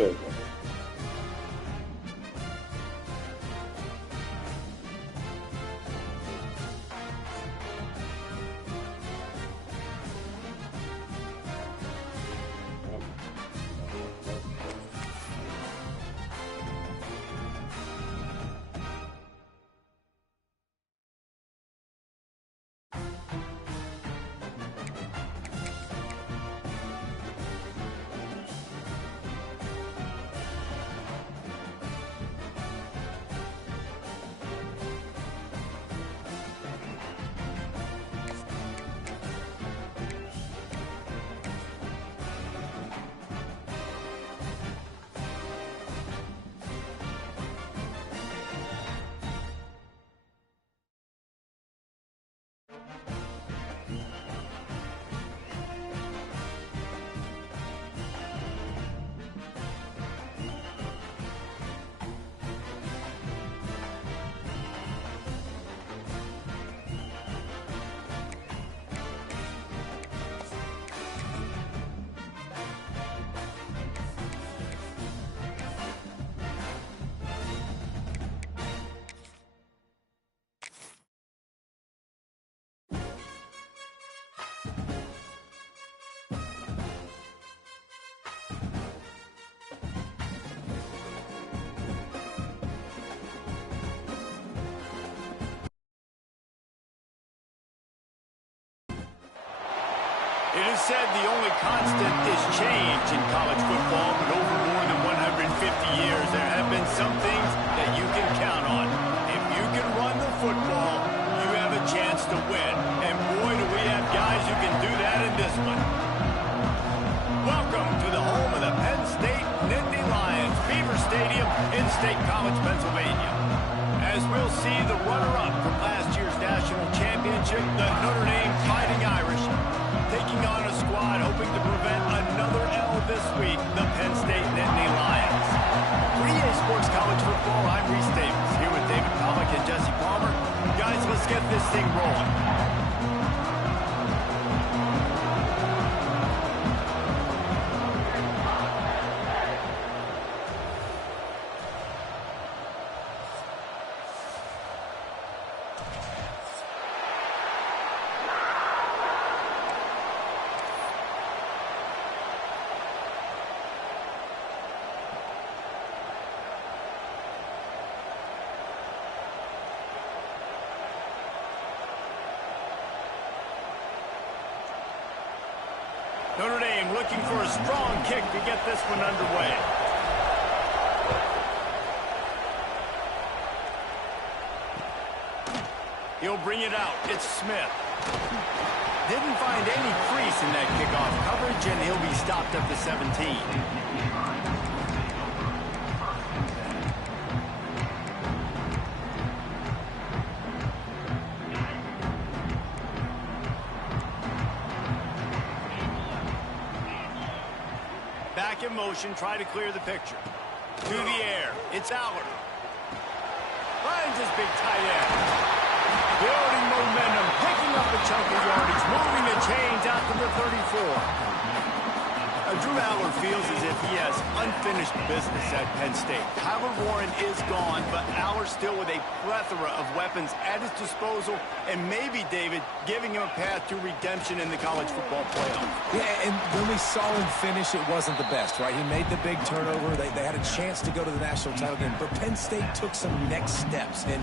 third one. It is said the only constant is change in college football, but over more than 150 years, there have been some things that you can count on. If you can run the football, you have a chance to win. And boy, do we have guys who can do that in this one. Welcome to the home of the Penn State Nittany Lions, Beaver Stadium in State College, Pennsylvania. As we'll see the runner-up from last year's national championship, the Notre Dame Fighting Irish, taking on a squad hoping to prevent another L this week, the Penn State Nittany Lions. For EA Sports College Football, I'm Reese Davis, here with David Pollack and Jesse Palmer. Guys, let's get this thing rolling. Notre Dame looking for a strong kick to get this one underway. He'll bring it out. It's Smith. Didn't find any crease in that kickoff coverage, and he'll be stopped up to 17. Back in motion, try to clear the picture. To the air, it's Allard. Finds his big tight end. Building momentum, picking up a chunk of yardage, moving the chains out to the 34. Drew Allard feels as if he has unfinished business at Penn State. Kyler Warren is gone, but Allard still with a plethora of weapons at his disposal, and maybe, David, giving him a path to redemption in the college football playoff. Yeah, and when we saw him finish, it wasn't the best, right? He made the big turnover. They had a chance to go to the national title game, but Penn State took some next steps, and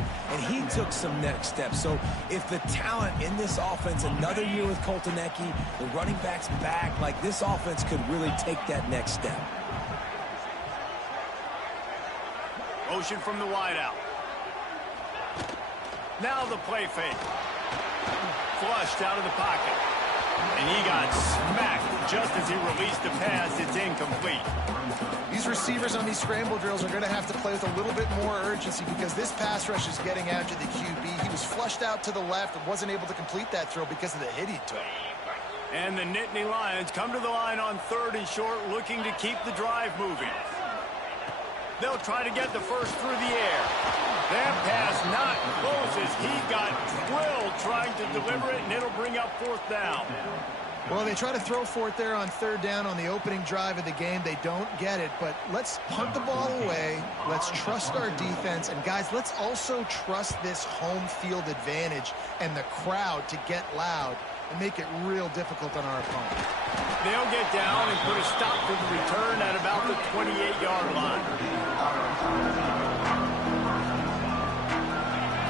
he took some next steps. So if the talent in this offense, another year with Colton Ecke, the running backs back, like this offense could really take that next step. Motion from the wideout. Now the play fake. Flushed out of the pocket. And he got smacked just as he released the pass. It's incomplete. These receivers on these scramble drills are going to have to play with a little bit more urgency because this pass rush is getting after the QB. He was flushed out to the left and wasn't able to complete that throw because of the hit he took. And the Nittany Lions come to the line on 3rd and short, looking to keep the drive moving. They'll try to get the first through the air. That pass not close as he got drilled trying to deliver it, and it'll bring up 4th down. Well, they try to throw for it there on third down on the opening drive of the game. They don't get it, but let's punt the ball away. Let's trust our defense. And, guys, let's also trust this home field advantage and the crowd to get loud and make it real difficult on our opponent. They'll get down and put a stop to the return at about the 28-yard line.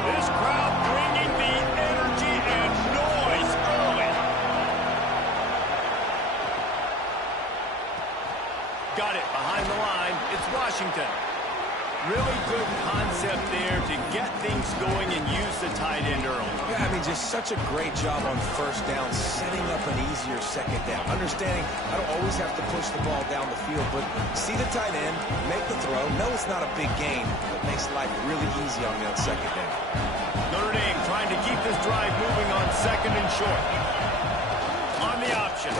This crowd bringing the energy and noise early. Got it behind the line. It's Washington. Really good concept there to get things going and use the tight end early. Yeah, I mean, just such a great job on first down, setting up an easier second down. Understanding I don't always have to push the ball down the field, but see the tight end, make the throw. No, it's not a big gain, but makes life really easy on me on second down. Notre Dame trying to keep this drive moving on second and short. On the option.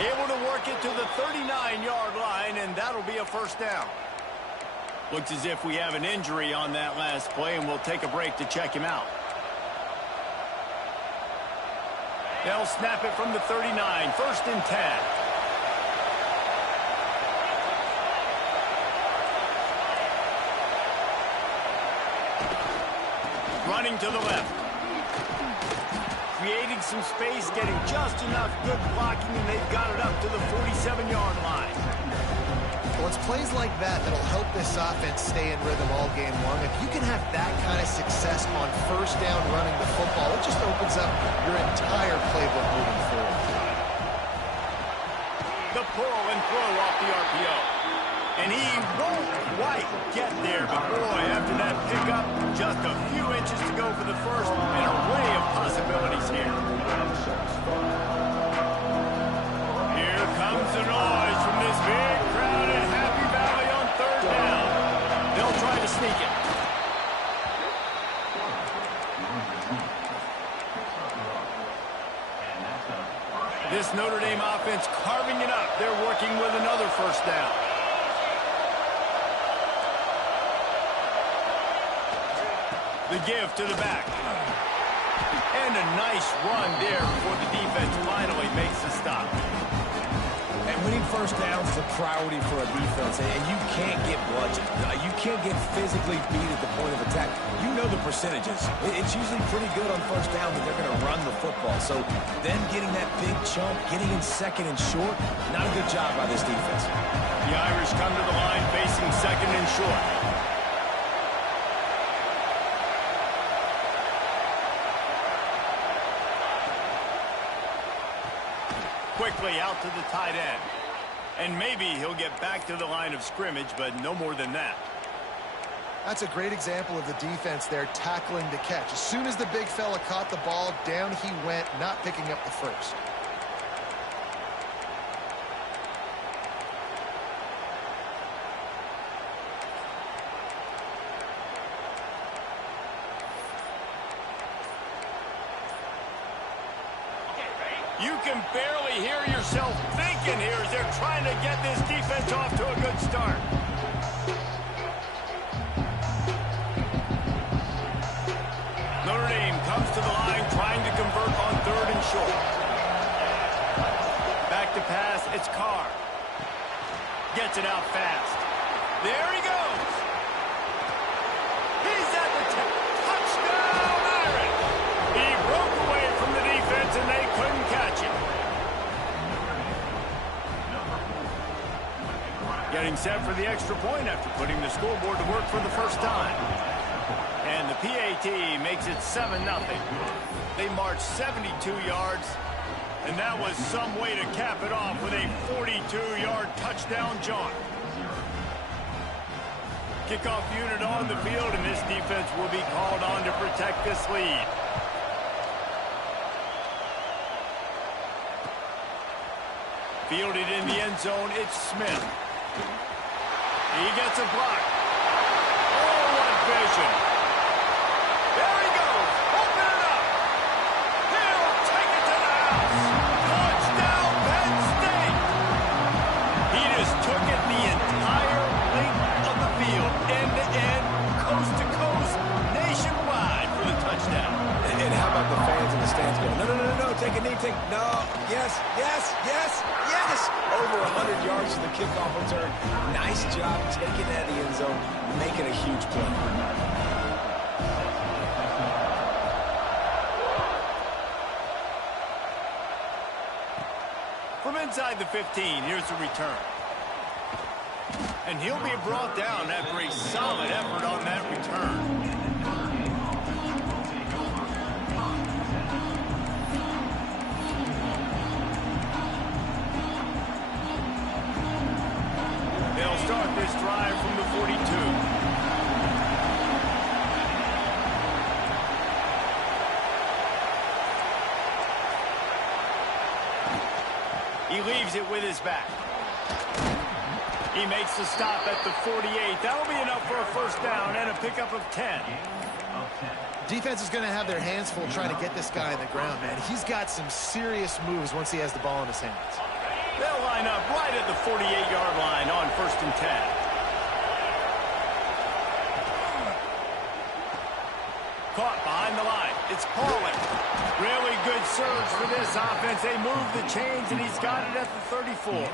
Able to work it to the 39-yard line, and that'll be a first down. Looks as if we have an injury on that last play, and we'll take a break to check him out. They'll snap it from the 39, first and 10. Running to the left. Creating some space, getting just enough good blocking, and they've got it up to the 47-yard line. Well, it's plays like that that'll help this offense stay in rhythm all game long. If you can have that kind of success on first down running the football, it just opens up your entire playbook moving forward. The pull and throw off the RPO. And he won't quite get there, but boy, after that pickup, just a few inches to go for the first, an array of possibilities here. Here comes the noise from this big crowd in Happy Valley on third down. They'll try to sneak it. This Notre Dame offense carving it up. They're working with another first down. The give to the back. And a nice run there before the defense finally makes the stop. And winning first downs is a priority for a defense, and you can't get bludgeoned. You can't get physically beat at the point of attack. You know the percentages. It's usually pretty good on first down that they're going to run the football. So then getting that big chunk, getting in second and short, not a good job by this defense. The Irish come to the line facing second and short. Quickly out to the tight end. And maybe he'll get back to the line of scrimmage, but no more than that. That's a great example of the defense there tackling the catch. As soon as the big fella caught the ball, down he went, not picking up the first. You can barely hear yourself thinking here as they're trying to get this defense off to a good start. Notre Dame comes to the line trying to convert on third and short. Back to pass, it's Carr. Gets it out fast. There he goes. He's at the touchdown Irish. He broke away from the defense and they couldn't catch him. Getting set for the extra point after putting the scoreboard to work for the first time. And the PAT makes it 7-0. They march 72 yards, and that was some way to cap it off with a 42-yard touchdown jaunt. Kickoff unit on the field, and this defense will be called on to protect this lead. Fielded in the end zone, it's Smith. He gets a block. Oh, what vision. There he goes. Open it up. He'll take it to the house. Touchdown, Penn State. He just took it the entire length of the field, end to end, coast to coast, nationwide for the touchdown. And how about the fans in the stands going, no, take a knee, no, yes, 25 yards to the kickoff return. Nice job taking that to the end zone, making a huge play. From inside the 15, here's the return. And he'll be brought down after a solid effort on that return. They'll start this drive from the 42. He leaves it with his back. He makes the stop at the 48. That'll be enough for a first down and a pickup of 10. Defense is going to have their hands full trying to get this guy on the ground, man. He's got some serious moves once he has the ball in his hands. They'll line up right at the 48-yard line on 1st and 10. Caught behind the line. It's Pauling. Really good surge for this offense. They move the chains, and he's got it at the 34.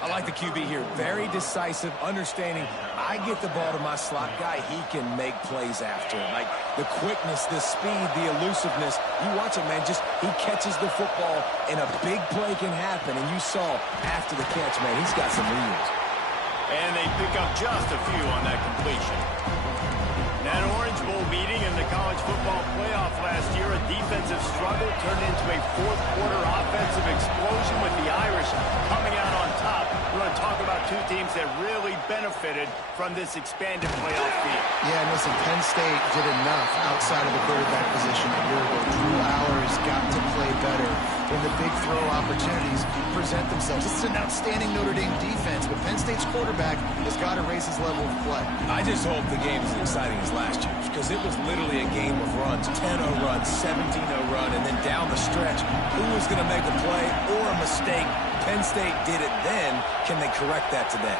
I like the QB here. Very decisive, understanding I get the ball to my slot guy, he can make plays after it. Like the quickness, the speed, the elusiveness. You watch it, man. Just he catches the football, and a big play can happen. And you saw after the catch, man, he's got some wheels. And they pick up just a few on that completion. That Orange Bowl meeting in the college football playoff last year, a defensive struggle turned into a fourth-quarter offensive explosion with the Irish coming out on top. We're going to talk about two teams that really benefited from this expanded playoff field. Yeah, and listen, Penn State did enough outside of the quarterback position a year ago. Drew Aller's got to play better when the big throw opportunities present themselves. This is an outstanding Notre Dame defense, but Penn State's quarterback has got to raise his level of play. I just hope the game is as exciting as last year, because it was literally a game of runs, 10-0 run, 17-0 run, and then down the stretch, who was going to make a play or a mistake? Penn State did it then. Can they correct that today?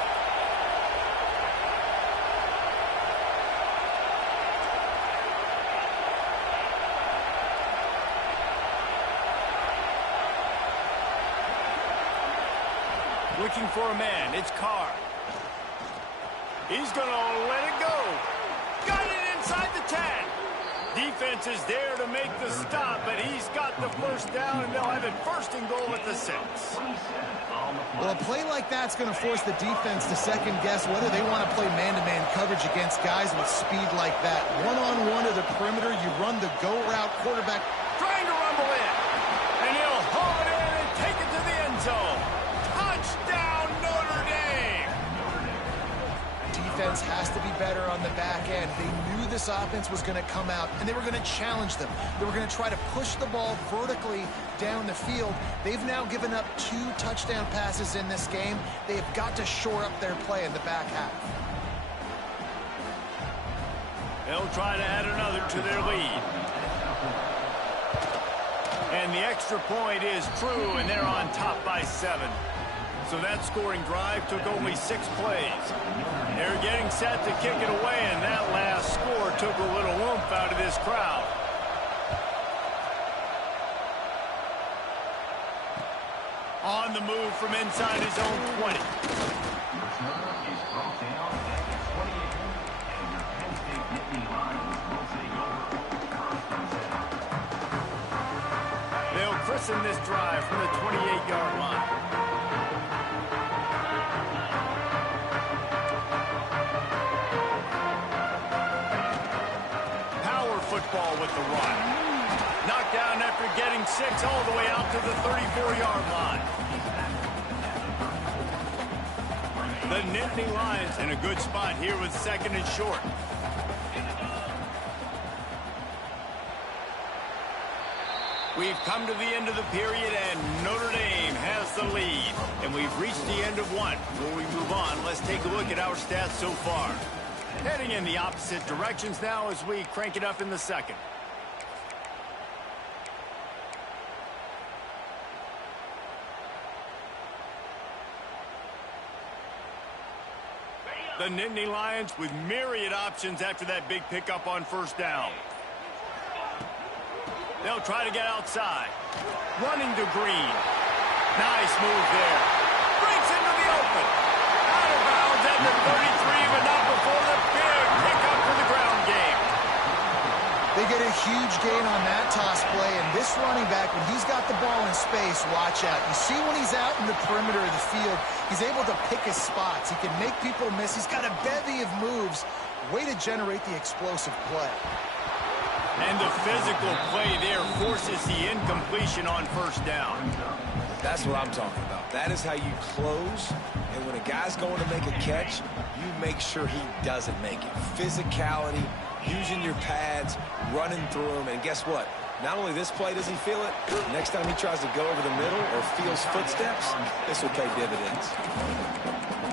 Looking for a man. It's Carr. He's going to let it go. Got it inside the 10. Defense is there to make the stop, but he's got the first down, and they'll have it 1st and goal at the 6. Well, a play like that's going to force the defense to second-guess whether they want to play man-to-man coverage against guys with speed like that. One-on-one to the perimeter, you run the go route, quarterback Trying to rumble in, and he'll haul it in and take it to the end zone. Touchdown, Notre Dame! Defense has to be better on the back end. They knew this offense was going to come out, and they were going to challenge them. They were going to try to push the ball vertically down the field. They've now given up 2 touchdown passes in this game. They've got to shore up their play in the back half. They'll try to add another to their lead. And the extra point is true, and they're on top by 7. So that scoring drive took only 6 plays. They're getting set to kick it away, and that last score took a little oomph out of this crowd. On the move from inside his own 20. They'll christen this drive from the 28-yard line. Football with the run. Knocked down after getting 6 all the way out to the 34-yard line. The Nittany Lions in a good spot here with 2nd and short. We've come to the end of the period, and Notre Dame has the lead. And we've reached the end of one. Before we move on, let's take a look at our stats so far. Heading in the opposite directions now as we crank it up in the 2nd. The Nittany Lions with myriad options after that big pickup on 1st down. They'll try to get outside. Running to Green. Nice move there. huge gain on that toss play, and this running back, when he's got the ball in space, watch out. You see when he's out in the perimeter of the field, he's able to pick his spots. He can make people miss. He's got a bevy of moves. Way to generate the explosive play. And the physical play there forces the incompletion on first down. That's what I'm talking about. That is how you close. And when a guy's going to make a catch, you make sure he doesn't make it. Physicality, using your pads, running through them. And guess what? Not only this play does he feel it, next time he tries to go over the middle or feels footsteps, this will pay dividends.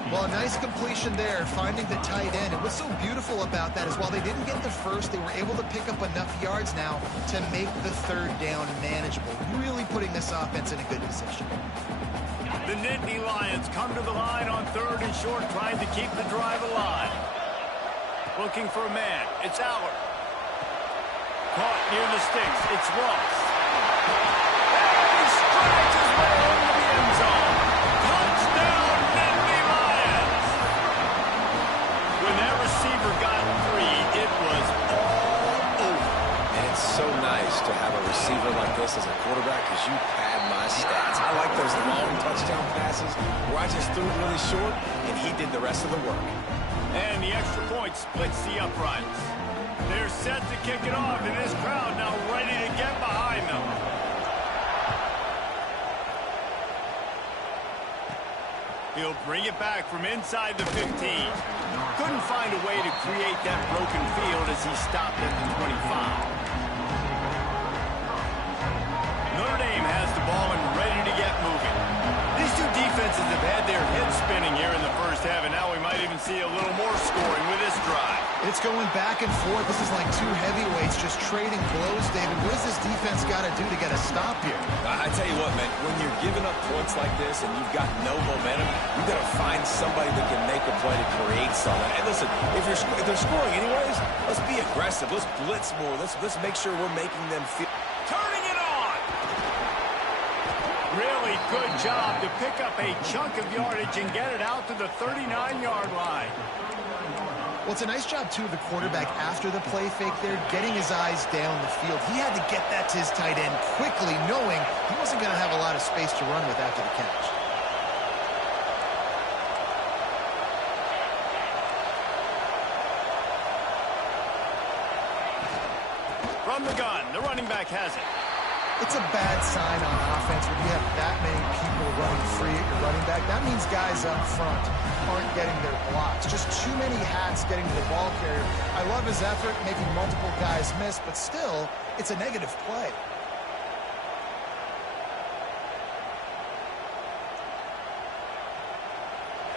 Well, a nice completion there, finding the tight end. And what's so beautiful about that is while they didn't get the first, they were able to pick up enough yards now to make the third down manageable. Really putting this offense in a good position. The Nittany Lions come to the line on third and short, trying to keep the drive alive. Looking for a man. It's Aller. Caught near the sticks. It's Ross. And he strikes his way into the end zone. Touchdown, Nittany Lions. When that receiver got free, it was all over. And it's so nice to have a receiver like this as a quarterback because you pad my stats. I like those long touchdown passes where I just threw it really short and he did the rest of the work. And the extra point splits the uprights. They're set to kick it off, and this crowd now ready to get behind them. He'll bring it back from inside the 15. Couldn't find a way to create that broken field as he stopped at the 25. Notre Dame has the ball and ready to get moving. These two defenses have had their heads spinning here in the first half, and now we might even see a little more scoring with this drive. It's going back and forth. This is like two heavyweights just trading blows, David. What does this defense got to do to get a stop here? I tell you what, man, when you're giving up points like this and you've got no momentum, you've got to find somebody that can make a play to create something. And listen, if they're scoring anyways, let's be aggressive. Let's blitz more. Let's make sure we're making them feel. Turning it on. Really good job to pick up a chunk of yardage and get it out to the 39-yard line. Well, it's a nice job, too, of the quarterback after the play fake there, getting his eyes down the field. He had to get that to his tight end quickly, knowing he wasn't going to have a lot of space to run with after the catch. From the gun, the running back has it. It's a bad sign on offense when you have that many people running free at your running back. That means guys up front aren't getting their blocks. Just too many hats getting to the ball carrier. I love his effort, making multiple guys miss, but still, it's a negative play.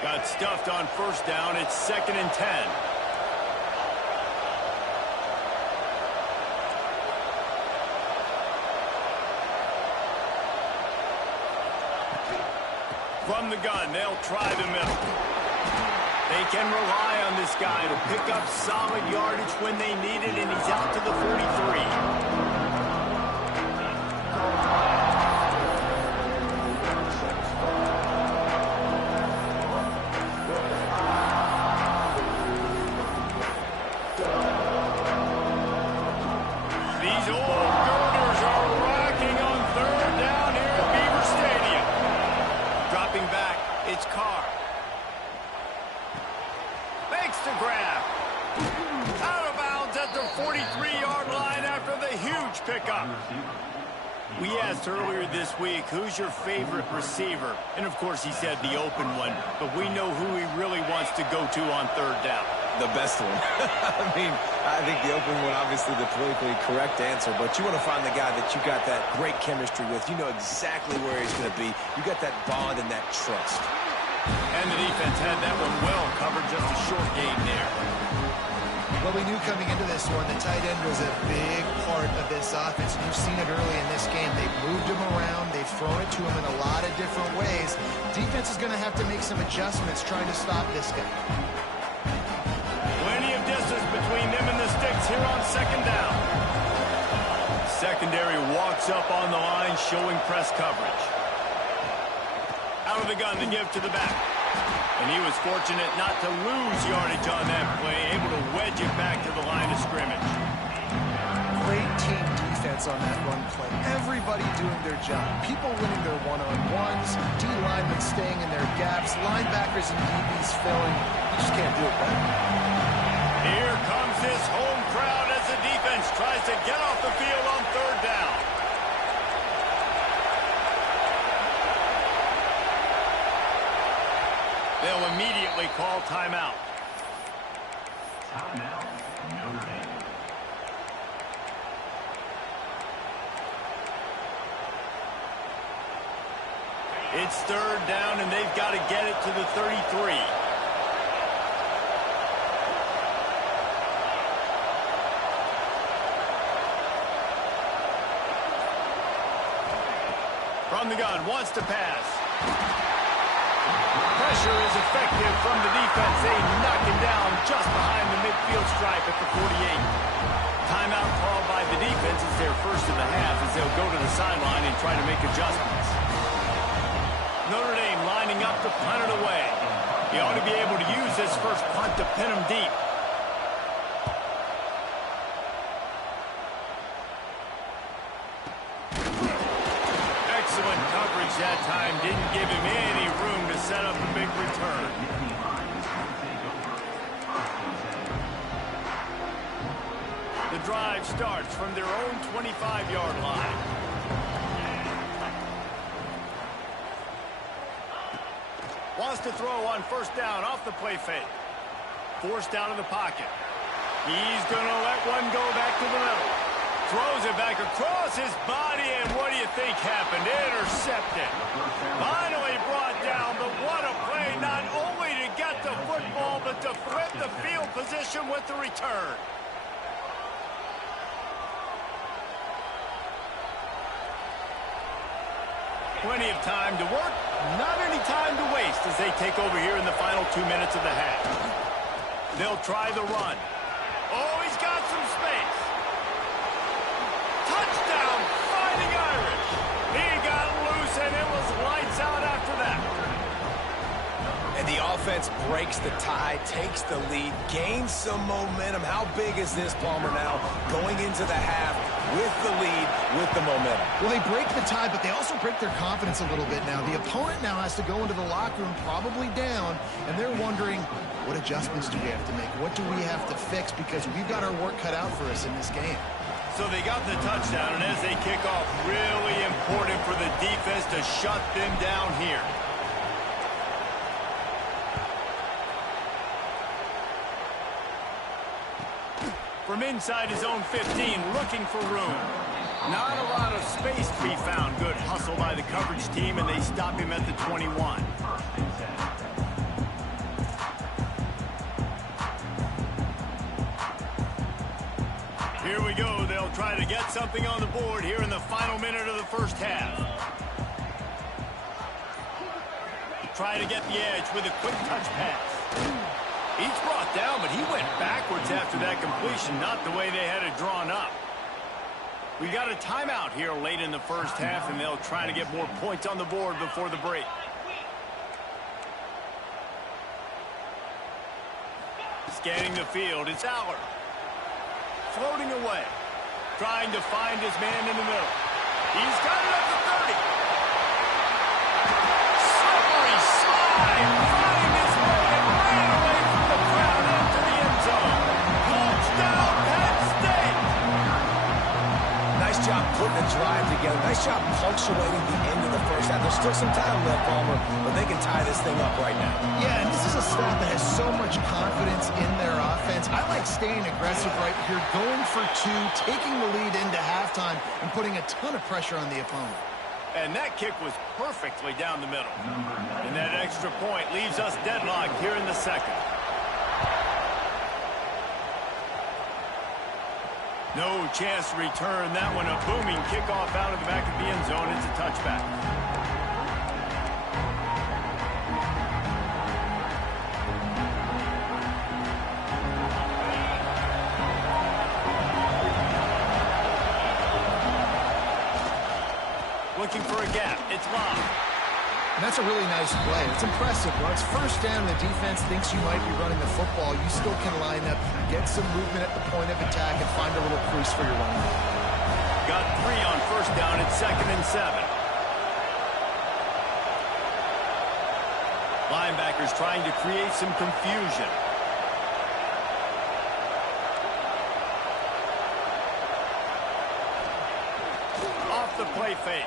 Got stuffed on first down. It's 2nd and 10. From the gun, they'll try the middle. They can rely on this guy to pick up solid yardage when they need it, and he's out to the 43. Pickup. We asked earlier this week, who's your favorite receiver? And of course he said the open one, but we know who he really wants to go to on third down. The best one. I mean, I think the open one, obviously the politically correct answer, but you want to find the guy that you got that great chemistry with. You know exactly where he's going to be. You got that bond and that trust. And the defense had that one well covered, just a short gain there. Well, we knew coming into this one, the tight end was a big part of this offense. You've seen it early in this game. They've moved him around. They've thrown it to him in a lot of different ways. Defense is going to have to make some adjustments trying to stop this guy. Plenty of distance between them and the sticks here on 2nd down. Secondary walks up on the line, showing press coverage. Out of the gun to give to the back. And he was fortunate not to lose yardage on that play, able to wedge it back to the line of scrimmage. Great defense on that run play. Everybody doing their job. People winning their one-on-ones, D linemen staying in their gaps, linebackers and DBs filling. You just can't do it better. Here comes this home crowd as the defense tries to get off the field on third down. They'll immediately call timeout. Timeout, Notre Dame. It's third down, and they've got to get it to the 33. From the gun, wants to pass. Pressure is effective from the defense. They knock him down just behind the midfield stripe at the 48. Timeout called by the defense is their first of the half as they'll go to the sideline and try to make adjustments. Notre Dame lining up to punt it away. He ought to be able to use this first punt to pin him deep. Excellent coverage that time. Didn't give him any room to set up a big return. The drive starts from their own 25-yard line. Wants to throw on first down off the play fake. Forced out of the pocket. He's going to let one go back to the middle. Throws it back across his body, and what do you think happened? Intercepted. Finally brought down, but what a play, not only to get the football, but to flip the field position with the return. Plenty of time to work, not any time to waste as they take over here in the final 2 minutes of the half. They'll try the run. Oh, he's got some space. Touchdown, Fighting Irish. He got loose, and it was lights out after that. And the offense breaks the tie, takes the lead, gains some momentum. How big is this, Palmer, now going into the half with the lead, with the momentum? Well, they break the tie, but they also break their confidence a little bit now. The opponent now has to go into the locker room probably down, and they're wondering, what adjustments do we have to make? What do we have to fix? Because we've got our work cut out for us in this game. So they got the touchdown, and as they kick off, really important for the defense to shut them down here. From inside his own 15, looking for room. Not a lot of space to be found. Good hustle by the coverage team, and they stop him at the 21. Here we go. They'll try to get something on the board here in the final minute of the first half. Try to get the edge with a quick touch pass. He's brought down, but he went backwards after that completion, not the way they had it drawn up. We got a timeout here late in the first half, and they'll try to get more points on the board before the break. Scanning the field, it's Aller. Floating away. Trying to find his man in the middle. He's got it at the 30. Slippery slide. Finding his way and ran away from the crowd into the end zone. Touchdown, Penn State. Nice job putting the drive together. Nice job punctuating the end of the first half. There's still some time left, Palmer, but they can tie this thing up right now. Yeah, and this is a staff that has so much confidence in their offense. I like staying aggressive right here, going for two, taking the lead into halftime, and putting a ton of pressure on the opponent. And that kick was perfectly down the middle. And that extra point leaves us deadlocked here in the second. No chance to return that one. A booming kickoff out of the back of the end zone. It's a touchback. Looking for a gap. It's Long. And that's a really nice play. It's impressive. When it's first down, the defense thinks you might be running the football. You still can line up, get some movement at the point of attack, and find a little crease for your running back. got 3 on first down at 2nd and 7. Linebackers trying to create some confusion. Off the play fake.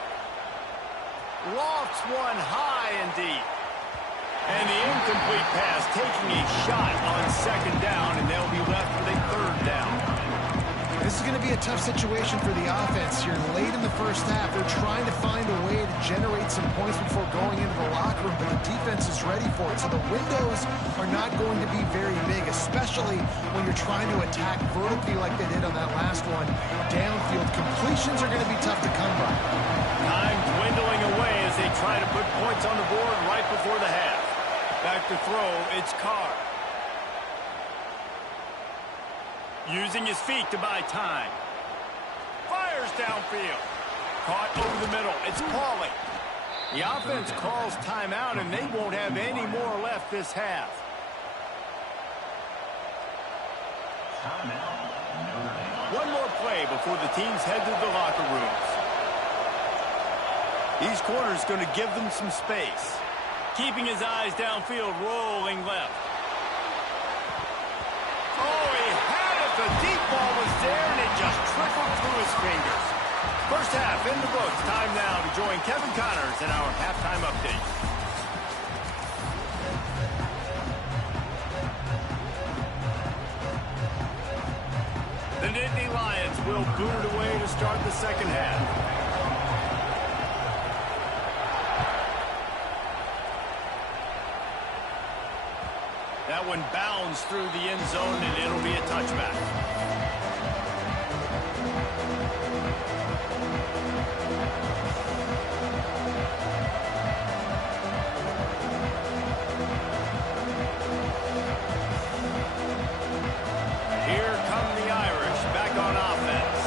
Lofts one high and deep. And the incomplete pass taking a shot on 2nd down, and they'll be left with a 3rd down. This is going to be a tough situation for the offense. You're late in the first half. They're trying to find a way to generate some points before going into the locker room, but the defense is ready for it. So the windows are not going to be very big, especially when you're trying to attack vertically like they did on that last one. Downfield completions are going to be tough to come by. Time dwindling away as they try to put points on the board right before the half. Back to throw, it's Carr. Using his feet to buy time. Fires downfield. Caught over the middle. It's Pauly. The offense calls timeout, and they won't have any more left this half. One more play before the teams head to the locker rooms. These corners going to give them some space. Keeping his eyes downfield, rolling left. Oh, he had it. The deep ball was there, and it just trickled through his fingers. First half in the books. Time now to join Kevin Connors in our halftime update. The Nittany Lions will boot it away to start the second half. That one bounds through the end zone, and it'll be a touchback. Here come the Irish, back on offense.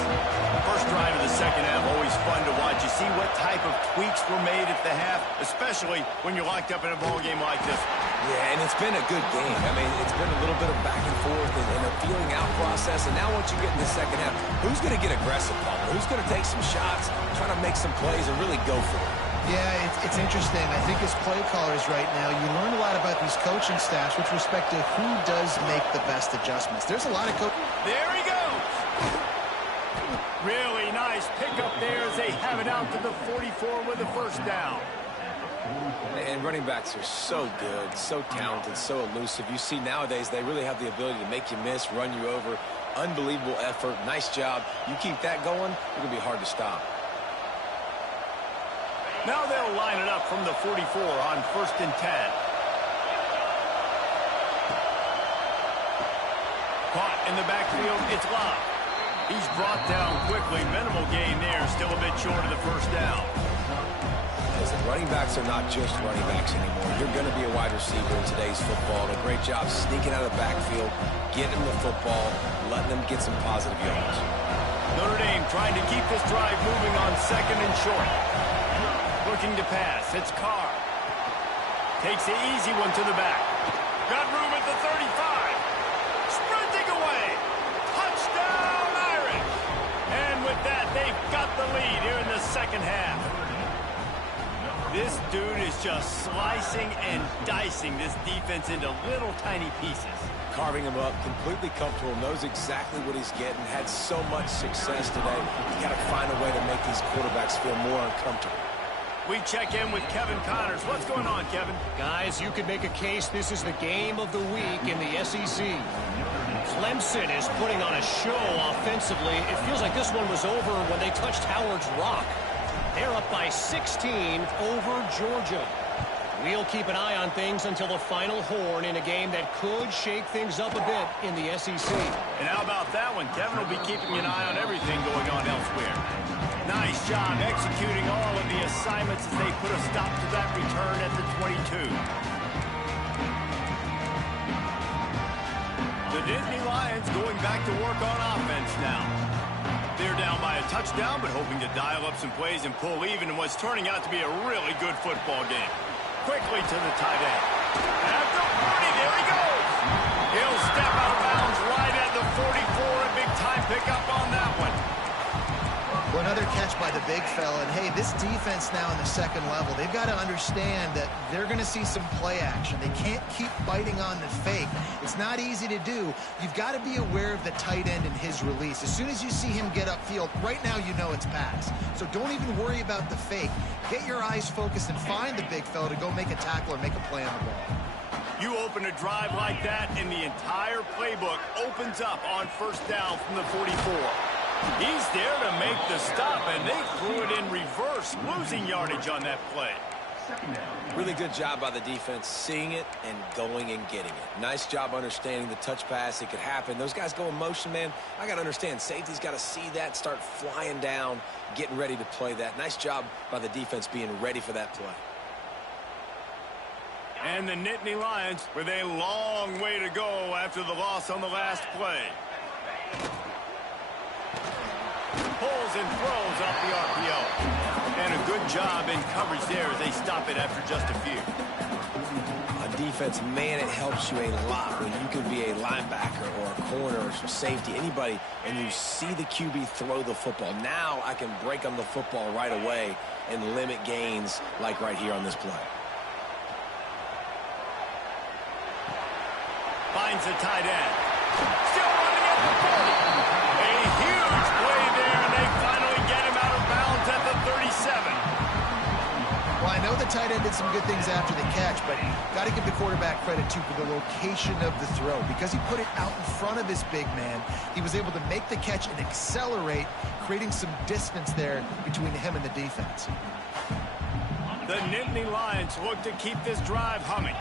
First drive of the second half, always fun to watch. You see what type of tweaks were made at the half, especially when you're locked up in a ball game like this. Yeah, and it's been a good game. I mean, it's been a little bit of back and forth and a feeling out process. And now once you get in the second half, who's going to get aggressive, Palmer? Who's going to take some shots, try to make some plays, and really go for it? Yeah, it's interesting. I think as play callers right now, you learn a lot about these coaching staffs with respect to who does make the best adjustments. There's a lot of There he goes. Really nice pickup there as they have it out to the 44 with the first down. And running backs are so good, so talented, so elusive. You see nowadays they really have the ability to make you miss, run you over. Unbelievable effort. Nice job. You keep that going, it's going to be hard to stop. Now they'll line it up from the 44 on 1st and 10. Caught in the backfield, it's Love. He's brought down quickly. Minimal gain there, still a bit short of the first down. Listen, running backs are not just running backs anymore. You're going to be a wide receiver in today's football. And a great job sneaking out of the backfield, getting the football, letting them get some positive yards. Notre Dame trying to keep this drive moving on 2nd and short. Looking to pass. It's Carr. Takes the easy one to the back. Got room at the 35. Sprinting away. Touchdown, Irish. And with that, they've got the lead here in the second half. This dude is just slicing and dicing this defense into little tiny pieces. Carving him up, completely comfortable, knows exactly what he's getting, had so much success today. You got to find a way to make these quarterbacks feel more uncomfortable. We check in with Kevin Connors. What's going on, Kevin? Guys, you could make a case this is the game of the week in the SEC. Clemson is putting on a show offensively. It feels like this one was over when they touched Howard's Rock. They're up by 16 over Georgia. We'll keep an eye on things until the final horn in a game that could shake things up a bit in the SEC. And how about that one? Kevin will be keeping an eye on everything going on elsewhere. Nice job executing all of the assignments as they put a stop to that return at the 22. The Nittany Lions going back to work on offense now. They're down by a touchdown, but hoping to dial up some plays and pull even in what's turning out to be a really good football game. Quickly to the tight end. At the 40, there he goes. He'll step out of bounds right at the 44. A big time pickup on that one. Well, another catch by the big fella. And, hey, this defense now in the second level, they've got to understand that they're going to see some play action. They can't keep biting on the fake. It's not easy to do. You've got to be aware of the tight end and his release. As soon as you see him get upfield, right now you know it's pass. So don't even worry about the fake. Get your eyes focused and find the big fella to go make a tackle or make a play on the ball. You open a drive like that, and the entire playbook opens up on first down from the 44. He's there to make the stop, and they threw it in reverse, losing yardage on that play. Really good job by the defense, seeing it and going and getting it. Nice job understanding the touch pass. It could happen. Those guys go in motion, man. I got to understand, safety's got to see that, start flying down, getting ready to play that. Nice job by the defense being ready for that play. And the Nittany Lions with a long way to go after the loss on the last play. Pulls and throws off the RPO. And a good job in coverage there as they stop it after just a few. On defense, man, it helps you a lot when you can be a linebacker or a corner or some safety, anybody, and you see the QB throw the football. Now I can break on the football right away and limit gains like right here on this play. Finds the tight end. Still running at the 40. A huge play there, and they finally get him out of bounds at the 37. Well, I know the tight end did some good things after the catch, but got to give the quarterback credit, too, for the location of the throw. Because he put it out in front of his big man, he was able to make the catch and accelerate, creating some distance there between him and the defense. The Nittany Lions look to keep this drive humming.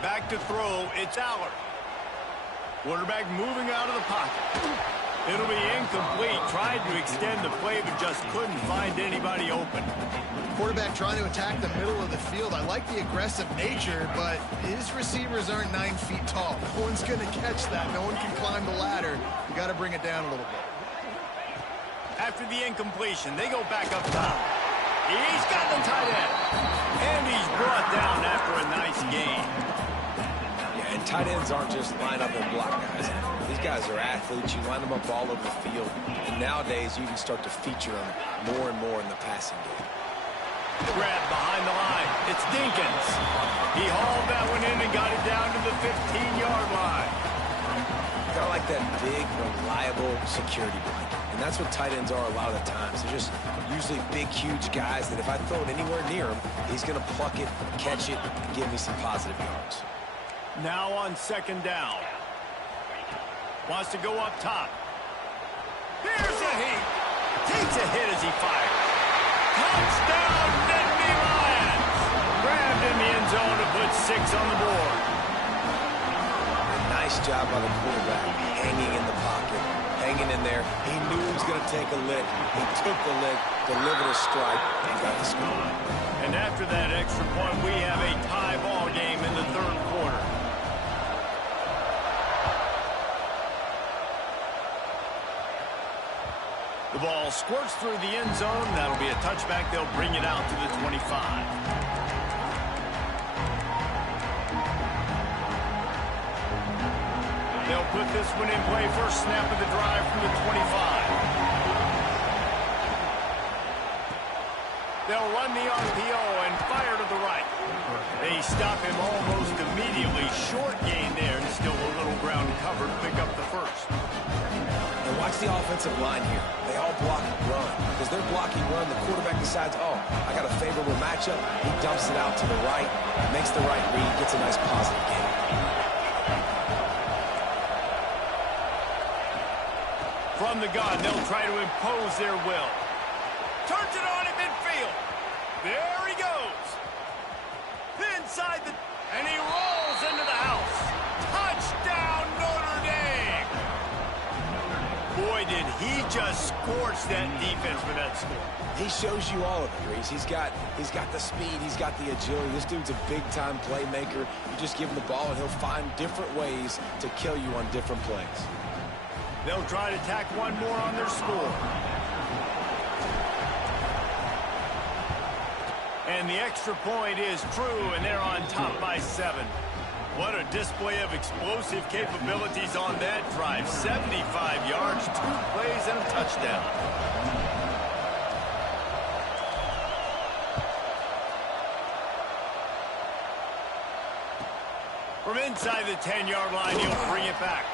Back to throw, it's Aller. Quarterback moving out of the pocket. It'll be incomplete. Tried to extend the play, but just couldn't find anybody open. Quarterback trying to attack the middle of the field. I like the aggressive nature, but his receivers aren't 9 feet tall. No one's going to catch that. No one can climb the ladder. You got to bring it down a little bit. After the incompletion, they go back up top. He's got the tight end. And he's brought down after a nice gain. And tight ends aren't just line up and block guys. These guys are athletes. You line them up all over the field. And nowadays, you can start to feature them more and more in the passing game. Grab behind the line. It's Dinkins. He hauled that one in and got it down to the 15-yard line. Kind of like that big, reliable security blanket. And that's what tight ends are a lot of the times. They're just usually big, huge guys that if I throw it anywhere near him, he's going to pluck it, catch it, and give me some positive yards. Now on second down. Wants to go up top. Here's a heat. Takes a hit as he fires. Touchdown, Nittany Lions. Grabbed in the end zone to put 6 on the board. Nice job by the quarterback, hanging in the pocket, hanging in there. He knew he was going to take a lick. He took the lick, delivered a strike, and got the score. And after that extra point, we have a tie ball game in the third quarter. The ball squirts through the end zone. That'll be a touchback. They'll bring it out to the 25. They'll put this one in play. First snap of the drive from the 25. They'll run the RPO and fire to the right. They stop him almost immediately. Short gain there, and still a little ground covered. Pick up the first. And watch the offensive line here. They all block run. Because they're blocking run, the quarterback decides, oh, I got a favorable matchup. He dumps it out to the right, makes the right read, gets a nice positive gain. From the gun, they'll try to impose their will. Turns it on at midfield. There he goes. Inside the... And he rolls into the house. Touchdown, Notre Dame. Boy, did he just scorch that defense with that score. He shows you all of it, Reese. He's got the speed. He's got the agility. This dude's a big-time playmaker. You just give him the ball, and he'll find different ways to kill you on different plays. They'll try to tack one more on their score. And the extra point is true, and they're on top by 7. What a display of explosive capabilities on that drive. 75 yards, 2 plays, and a touchdown. From inside the 10-yard line, he'll bring it back.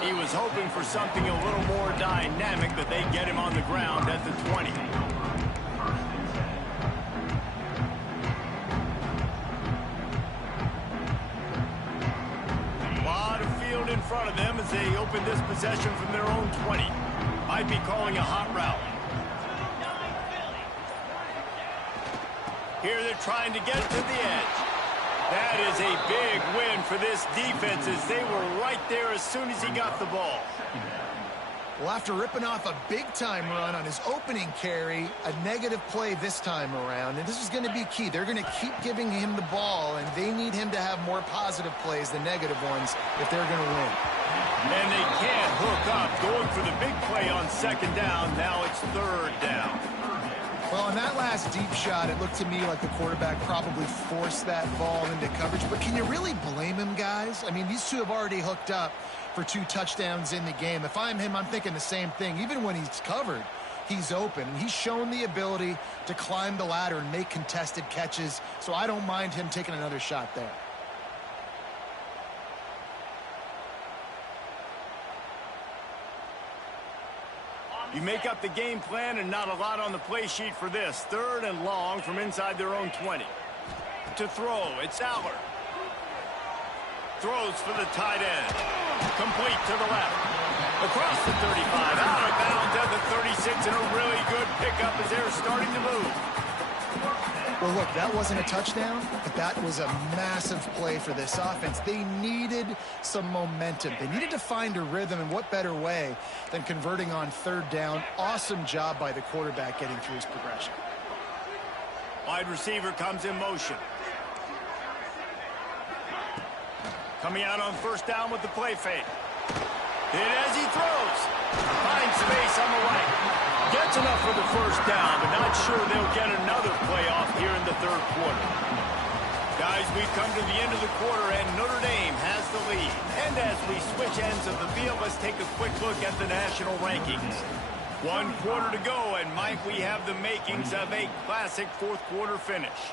He was hoping for something a little more dynamic, but they get him on the ground at the 20. A lot of field in front of them as they open this possession from their own 20. Might be calling a hot route. Here they're trying to get to the edge. That is a big win for this defense as they were right there as soon as he got the ball. Well, after ripping off a big-time run on his opening carry, a negative play this time around, and this is going to be key. They're going to keep giving him the ball, and they need him to have more positive plays than negative ones if they're going to win. And they can't hook up, going for the big play on 2nd down. Now it's 3rd down. Well, on that last deep shot, it looked to me like the quarterback probably forced that ball into coverage. But can you really blame him, guys? I mean, these two have already hooked up for 2 touchdowns in the game. If I'm him, I'm thinking the same thing. Even when he's covered, he's open. He's shown the ability to climb the ladder and make contested catches, so I don't mind him taking another shot there. You make up the game plan and not a lot on the play sheet for this. 3rd and long from inside their own 20. To throw, it's Aller. Throws for the tight end. Complete to the left. Across the 35, out of bounds at the 36, and a really good pickup as they're starting to move. Well, look, that wasn't a touchdown, but that was a massive play for this offense. They needed some momentum. They needed to find a rhythm, and what better way than converting on 3rd down. Awesome job by the quarterback getting through his progression. Wide receiver comes in motion. Coming out on 1st down with the play fake. Hit as he throws. Finds space on the right. Gets enough for the 1st down, but not sure they'll get another play off here in the 3rd quarter. Guys, we've come to the end of the quarter, and Notre Dame has the lead. And as we switch ends of the field, let's take a quick look at the national rankings. 1 quarter to go, and might we have the makings of a classic 4th quarter finish.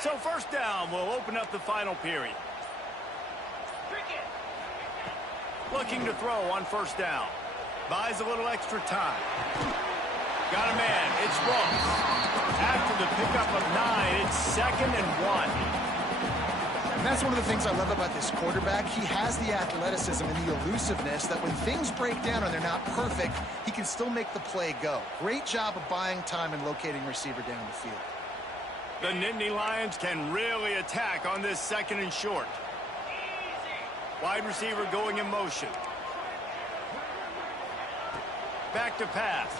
So 1st down will open up the final period. Looking to throw on 1st down. Buys a little extra time. Got a man. It's Ross. After the pickup of 9, it's 2nd and 1. And that's one of the things I love about this quarterback. He has the athleticism and the elusiveness that when things break down and they're not perfect, he can still make the play go. Great job of buying time and locating receiver down the field. The Nittany Lions can really attack on this 2nd and short. Wide receiver going in motion. Back to pass.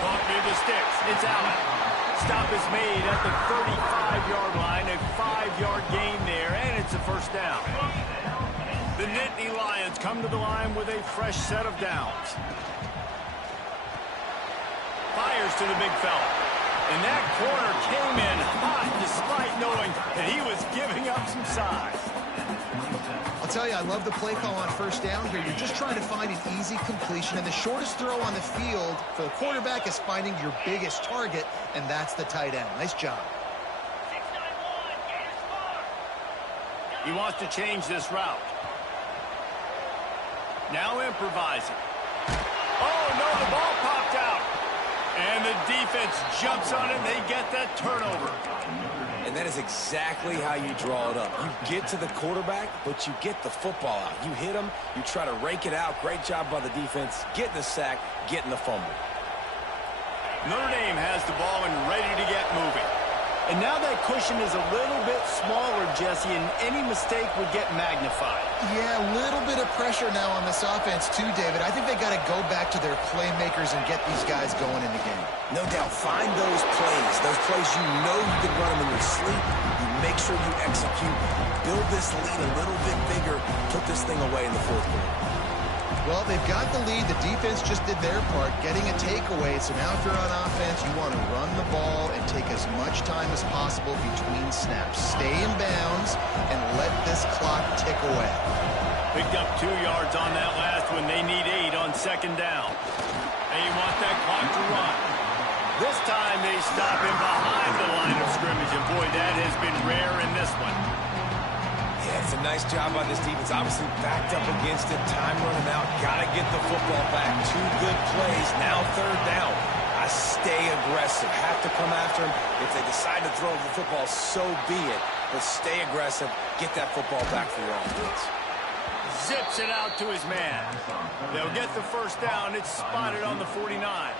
Caught near the sticks. It's Allen. Stop is made at the 35-yard line. A 5-yard gain there, and it's a 1st down. The Nittany Lions come to the line with a fresh set of downs. Fires to the big fella. And that corner came in hot despite knowing that he was giving up some size. I'll tell you, I love the play call on 1st down here. You're just trying to find an easy completion, and the shortest throw on the field for the quarterback is finding your biggest target, and that's the tight end. Nice job. He wants to change this route. Now improvising. Oh, no, the ball popped out. And the defense jumps on it, and they get that turnover. And that is exactly how you draw it up. You get to the quarterback, but you get the football out. You hit him, you try to rake it out. Great job by the defense. Getting the sack, getting the fumble. Notre Dame has the ball and ready to get moving. And now that cushion is a little bit smaller, Jesse, and any mistake would get magnified. Yeah, a little bit of pressure now on this offense too, David. I think they got to go back to their playmakers and get these guys going in the game. No doubt. Find those plays you know you can run them in your sleep. You make sure you execute. Build this lead a little bit bigger. Put this thing away in the 4th quarter. Well, they've got the lead. The defense just did their part, getting a takeaway. So now if you're on offense, you want to run the ball and take as much time as possible between snaps. Stay in bounds and let this clock tick away. Picked up 2 yards on that last one. They need 8 on second down. They want that clock to run. This time they stop him behind the line of scrimmage, and boy, that has been rare in this one. Yeah, it's a nice job by this defense. Obviously backed up against it. Time running out. Got to get the football back. 2 good plays. Now third down. I stay aggressive. Have to come after him. If they decide to throw the football, so be it. But stay aggressive. Get that football back for your offense. Zips it out to his man. They'll get the first down. It's spotted on the 49.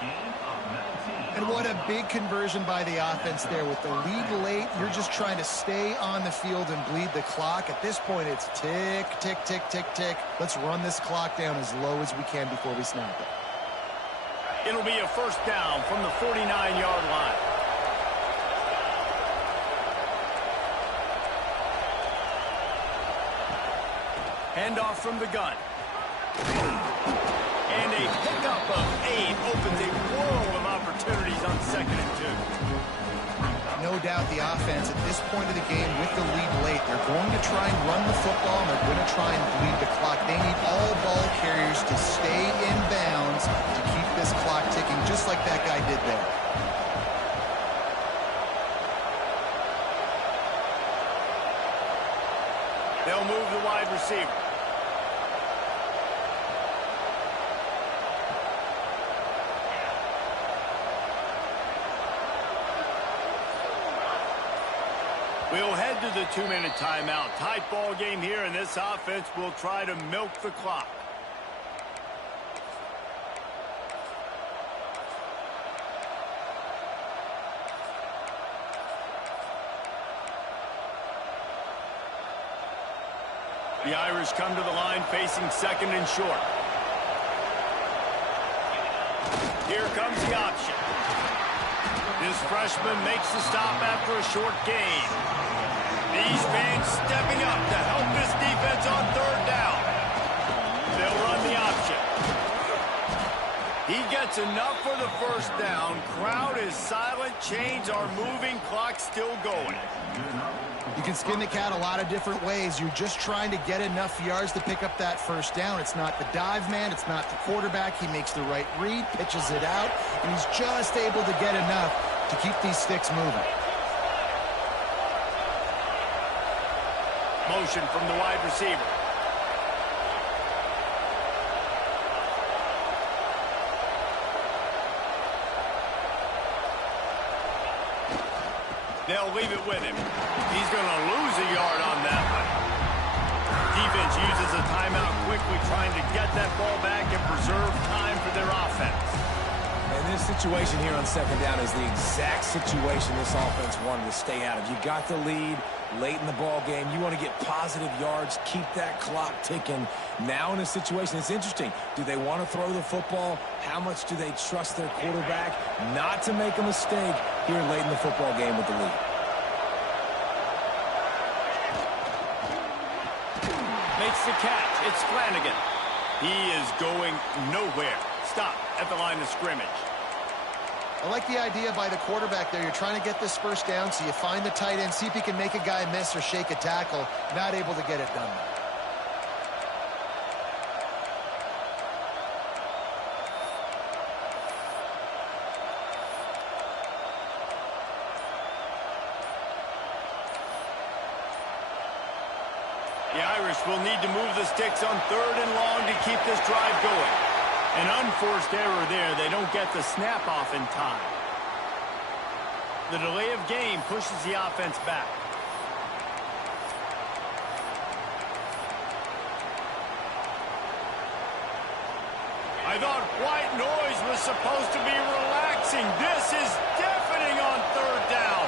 And what a big conversion by the offense there. With the lead late, you're just trying to stay on the field and bleed the clock. At this point, it's tick, tick, tick, tick, tick. Let's run this clock down as low as we can before we snap it. It'll be a first down from the 49-yard line. Handoff from the gun. And a pickup of 8 opens a world of opportunities on 2nd and 2. No doubt the offense at this point of the game with the lead late, they're going to try and run the football and they're going to try and bleed the clock. They need all ball carriers to stay in bounds to keep this clock ticking just like that guy did there. They'll move the wide receiver. We'll head to the 2-minute timeout. Tight ball game here, and this offense will try to milk the clock. The Irish come to the line facing 2nd and short. Here comes the option. This freshman makes the stop after a short gain. These fans stepping up to help this defense on 3rd down. They'll run the option. He gets enough for the first down. Crowd is silent. Chains are moving. Clock still going. You can skin the cat a lot of different ways. You're just trying to get enough yards to pick up that first down. It's not the dive man. It's not the quarterback. He makes the right read, pitches it out, and he's just able to get enough to keep these sticks moving. Motion from the wide receiver. They'll leave it with him. He's going to lose a yard on that one. Defense uses a timeout quickly, trying to get that ball back and preserve time for their offense. And this situation here on 2nd down is the exact situation this offense wanted to stay out of. You got the lead late in the ball game. You want to get positive yards, keep that clock ticking. Now in a situation, it's interesting. Do they want to throw the football? How much do they trust their quarterback not to make a mistake here late in the football game with the lead? Makes the catch. It's Flanagan. He is going nowhere. Stop at the line of scrimmage. I like the idea by the quarterback there. You're trying to get this first down, so you find the tight end, see if he can make a guy miss or shake a tackle. Not able to get it done. The Irish will need to move the sticks on 3rd and long to keep this drive going. An unforced error there. They don't get the snap off in time. The delay of game pushes the offense back. I thought white noise was supposed to be relaxing. This is deafening on 3rd down.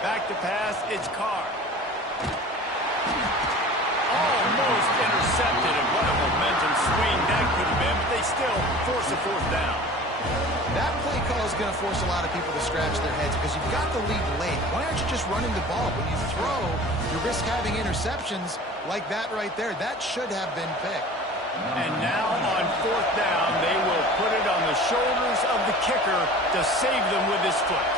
Back to pass, it's Carr. Almost intercepted, and what a momentum swing that could have been, but they still force a 4th down. That play call is going to force a lot of people to scratch their heads because you've got the lead late. Why aren't you just running the ball? When you throw, you risk having interceptions like that right there. That should have been picked. And now on 4th down, they will put it on the shoulders of the kicker to save them with his foot.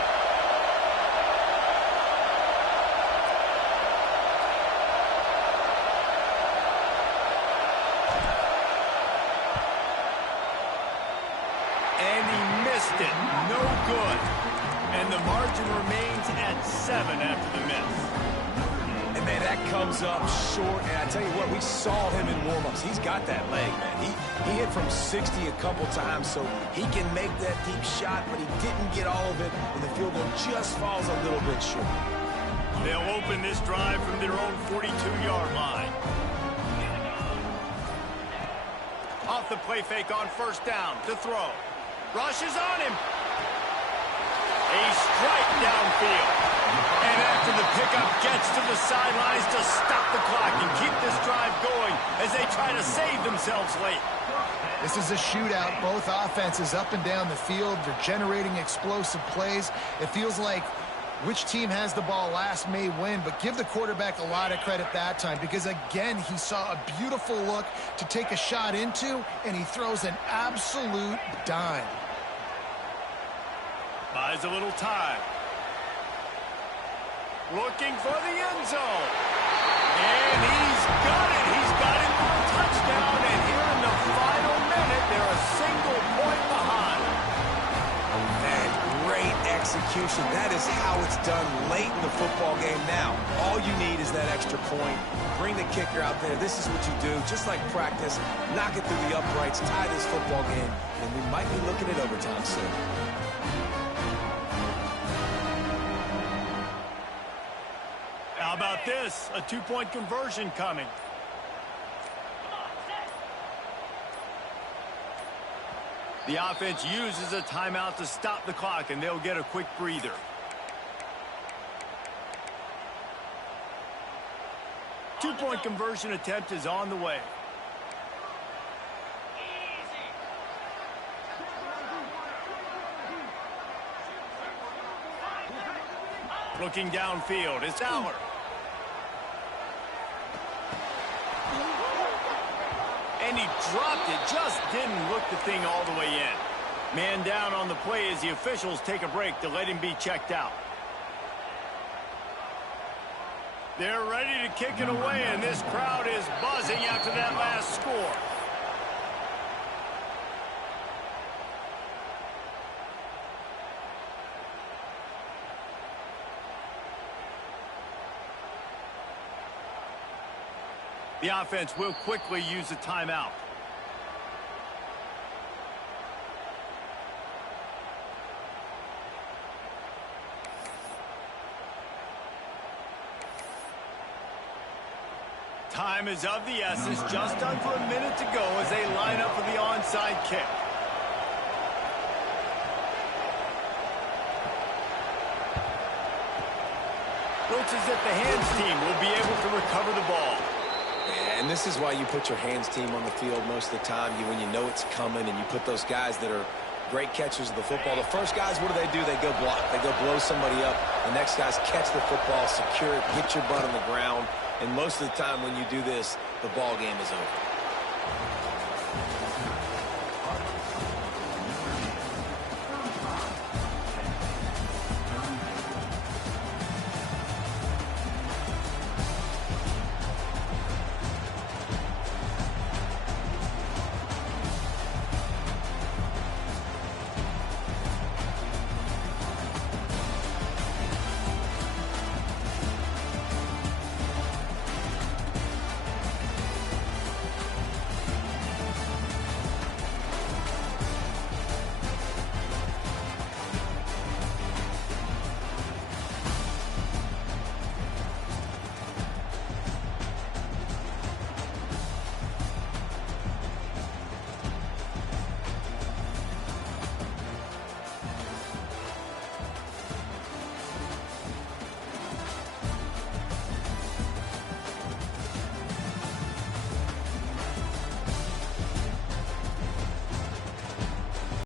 And he missed it. No good. And the margin remains at 7 after the miss. And, man, that comes up short. And I tell you what, we saw him in warm-ups. He's got that leg, man. He hit from 60 a couple times, so he can make that deep shot, but he didn't get all of it, and the field goal just falls a little bit short. They'll open this drive from their own 42-yard line. Off the play fake on 1st down to throw. Rushes on him. A strike downfield. And after the pickup gets to the sidelines to stop the clock and keep this drive going as they try to save themselves late. This is a shootout. Both offenses up and down the field. They're generating explosive plays. It feels like which team has the ball last may win, but give the quarterback a lot of credit that time because, again, he saw a beautiful look to take a shot into, and he throws an absolute dime. Buys a little time. Looking for the end zone. And he's got it. He's got it for a touchdown, and here in the final minute, they're a single point behind. Man, great execution. That is how it's done late in the football game now. All you need is that extra point. Bring the kicker out there. This is what you do. Just like practice, knock it through the uprights, tie this football game, and we might be looking at overtime soon. How about this? A 2-point conversion coming. The offense uses a timeout to stop the clock, and they'll get a quick breather. Two-point conversion attempt is on the way. Looking downfield, it's Aller. And he dropped it, just didn't look the thing all the way in. Man down on the play as the officials take a break to let him be checked out. They're ready to kick it away, and this crowd is buzzing after that last score. The offense will quickly use a timeout. Time is of the essence, just under a minute to go as they line up for the onside kick. Looks as if the hands team will be able to recover the ball. And this is why you put your hands team on the field most of the time. When you know it's coming, and you put those guys that are great catchers of the football. The first guys, what do? They go block. They go blow somebody up. The next guys catch the football, secure it, get your butt on the ground. And most of the time when you do this, the ball game is over.